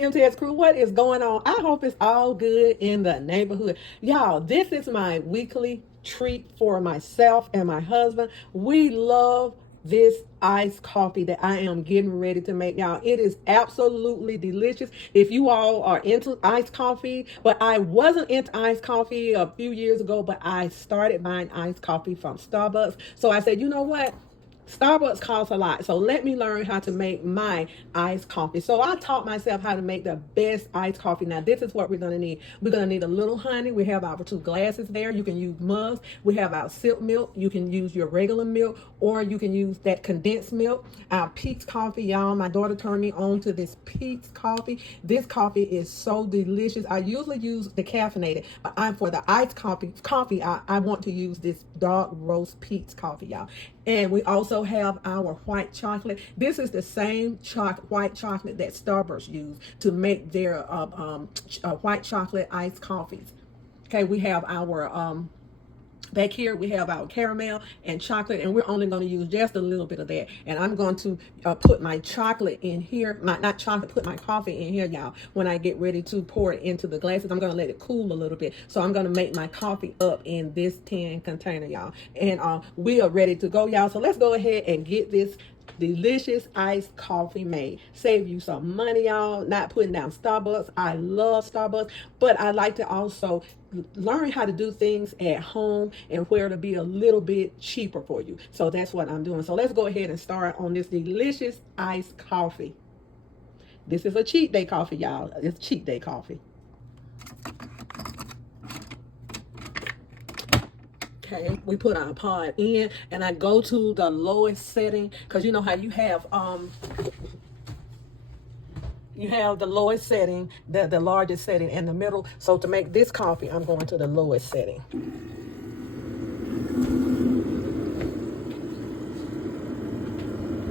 morning, MTS crew. What is going on? I hope it's all good in the neighborhood. Y'all, this is my weekly treat for myself and my husband. We love this iced coffee that I am getting ready to make. Y'all, it is absolutely delicious. If you all are into iced coffee, but I wasn't into iced coffee a few years ago, but I started buying iced coffee from Starbucks. So I said, you know what? Starbucks costs a lot, so let me learn how to make my iced coffee. So I taught myself how to make the best iced coffee. Now this is what we're gonna need. We're gonna need a little honey. We have our 2 glasses there. You can use mugs. We have our silk milk. You can use your regular milk, or you can use that condensed milk. Our peach coffee, y'all. My daughter turned me on to this peach coffee. This coffee is so delicious. I usually use the caffeinated, but for the iced coffee, I want to use this dark roast peach coffee, y'all. And we also have our white chocolate. This is the same white chocolate that Starbucks use to make their white chocolate iced coffees. Okay, we have our back here we have our caramel and chocolate, and we're only going to use just a little bit of that. And I'm going to put my chocolate in here, put my coffee in here, y'all. When I get ready to pour it into the glasses, I'm going to let it cool a little bit. So I'm going to make my coffee up in this tin container, y'all. And we are ready to go, y'all. So let's go ahead and get this delicious iced coffee made. Save you some money, y'all. Not putting down Starbucks. I love Starbucks, but I like to also learn how to do things at home and where to be a little bit cheaper for you. So that's what I'm doing. So let's go ahead and start on this delicious iced coffee. This is a cheat day coffee, y'all. It's cheat day coffee. Okay, we put our pod in, and I go to the lowest setting, because you know how you have the lowest setting, the largest setting, and the middle. So to make this coffee, I'm going to the lowest setting.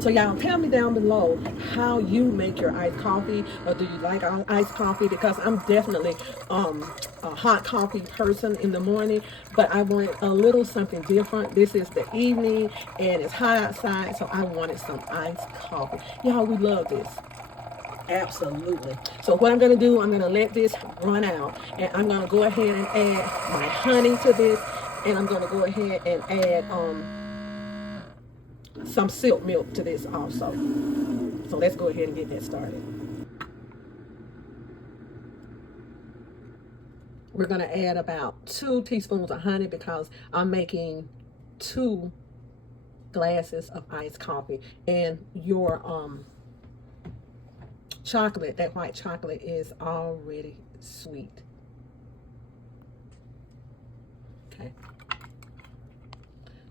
So y'all, tell me down below how you make your iced coffee, or do you like iced coffee? Because I'm definitely a hot coffee person in the morning, but I want a little something different. This is the evening and it's hot outside, so I wanted some iced coffee. Y'all, we love this. Absolutely. So what I'm going to do, I'm going to let this run out, and I'm going to go ahead and add my honey to this, and I'm going to go ahead and add some silk milk to this also. So let's go ahead and get that started. We're going to add about 2 teaspoons of honey because I'm making 2 glasses of iced coffee, and your chocolate, that white chocolate, is already sweet.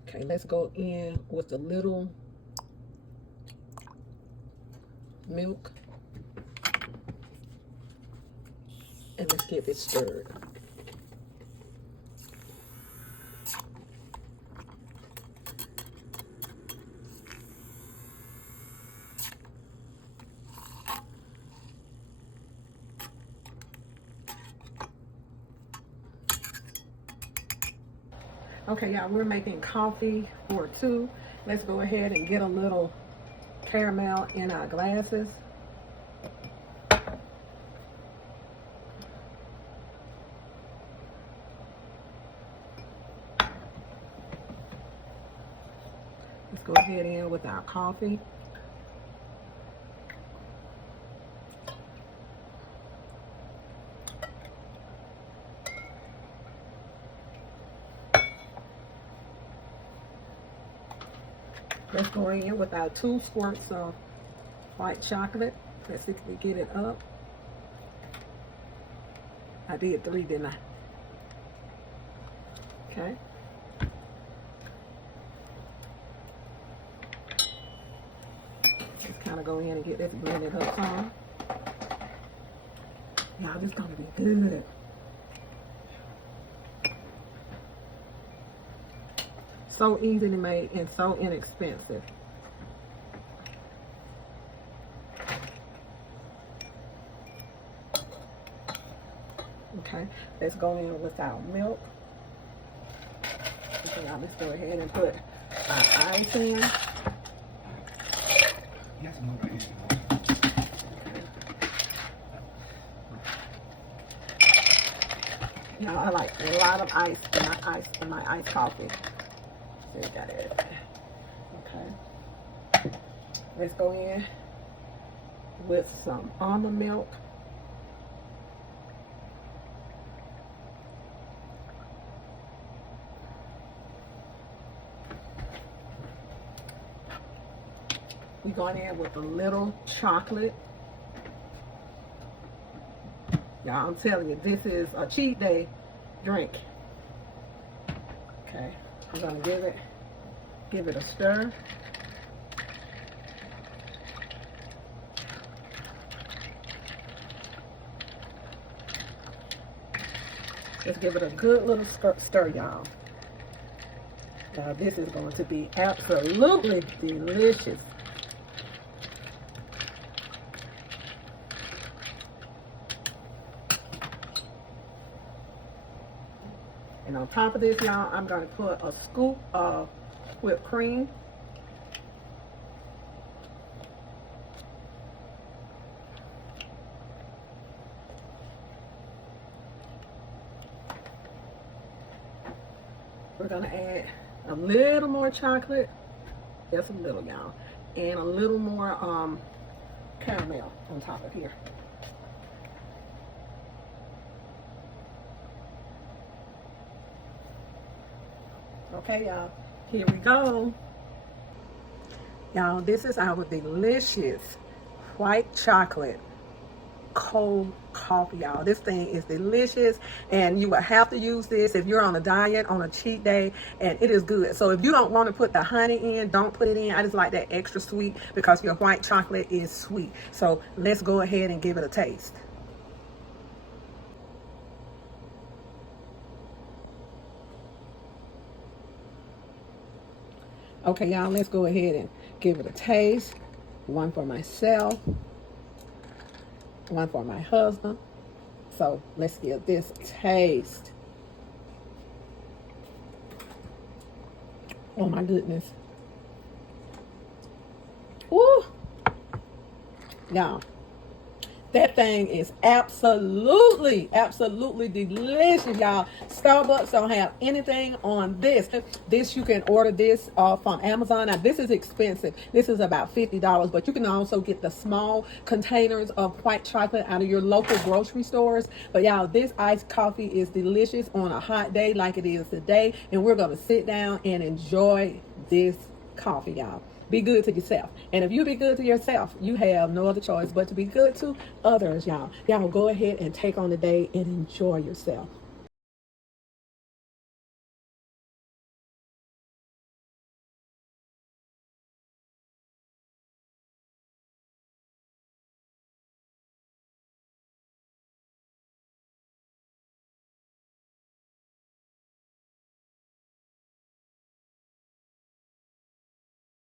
Okay, let's go in with a little milk, and let's get this stirred. Okay, y'all, we're making coffee for 2. Let's go ahead and get a little caramel in our glasses. Let's go ahead in with our coffee. Let's go in with our 2 squirts of white chocolate. Let's see if we get it up. I did 3, didn't I? Okay. Just kind of go in and get this blended up some. Y'all, this is gonna be good. So easily made and so inexpensive. Okay, let's go in with our milk. Okay, y'all, let's go ahead and put our ice in. Now I like a lot of ice in my iced coffee. There that is. Okay. Let's go in with some almond milk. We're going in with a little chocolate. Y'all, I'm telling you, this is a cheat day drink. Okay, I'm gonna give it a stir. Just give it a good little stir, y'all. Now, this is going to be absolutely delicious. And on top of this, y'all, I'm going to put a scoop of whipped cream. We're going to add a little more chocolate, just a little, y'all, and a little more caramel on top of here. Okay, y'all, here we go. Y'all, this is our delicious white chocolate cold coffee, y'all. This thing is delicious, and you will have to use this if you're on a diet, on a cheat day, and it is good. So if you don't want to put the honey in, don't put it in. I just like that extra sweet because your white chocolate is sweet. So let's go ahead and give it a taste. Okay, y'all, let's go ahead and give it a taste. One for myself, one for my husband. So let's give this a taste. Oh my goodness. Woo! Y'all, that thing is absolutely delicious, y'all. Starbucks don't have anything on this. This, you can order this from Amazon. Now, this is expensive. This is about $50, but you can also get the small containers of white chocolate out of your local grocery stores. But y'all, this iced coffee is delicious on a hot day like it is today, and we're going to sit down and enjoy this coffee, y'all. Be good to yourself. And if you be good to yourself, you have no other choice but to be good to others, y'all. Y'all go ahead and take on the day and enjoy yourself.